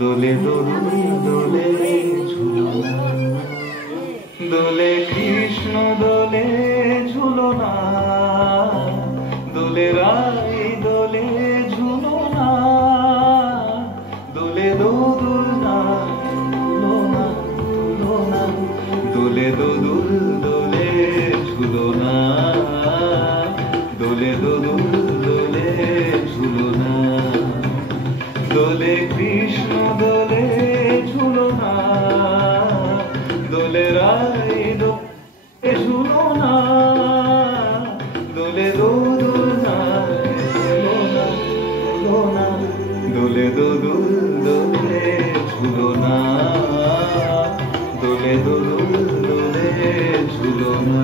দোলে দোদুল দোলে ঝুলনা, দোলে কৃষ্ণ দোলে ঝুলনা, দোলে রাই দোলে ঝুলনা, দোলে দোদুল না ঝুলনা ঝুলনা, দোলে দোদুল দোলে ঝুলনা, দোলে দোদুল দোলে ঝুলনা, দোলে কৃষ্ণ দোলে ঝুলনা, দোলে রাই দোলে ঝুলনা, দোলে দোদুল না ঝুলনা ঝুলনা, দোলে দোদুল দোলে ঝুলনা, দোলে দোদুল দোলে ঝুলনা।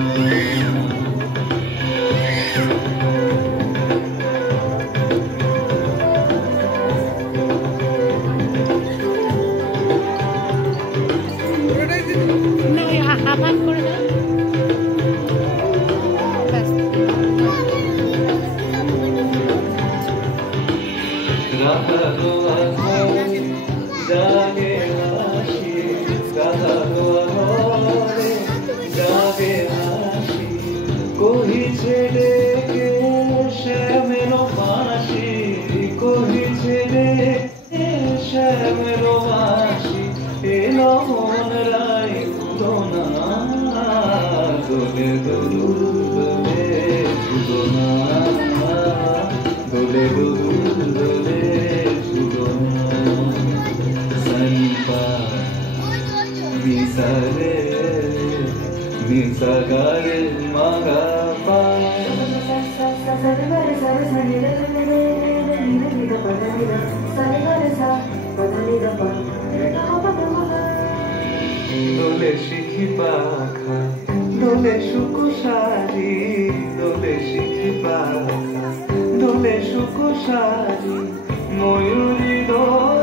জাগে হাসি রাধারো ঘরে জাগে হাসি, কহিছে ডেকে শ্যামেরো বাঁশি, কহিছে ডেকে শ্যামেরো বাঁশি, এলো মন রাই ঝুলনা, দোলে দোদুল দোলে ঝুলনা, দোলে দোদুল দোলে ঝুলনা। সনিপা নিসারে নিসাগারে মাগা পা, দোলে শিখি পাখা দোলে সুকুশারি, দোলে শিখি পাখা দোলে সুকুশারি, ময়ূরী দোলে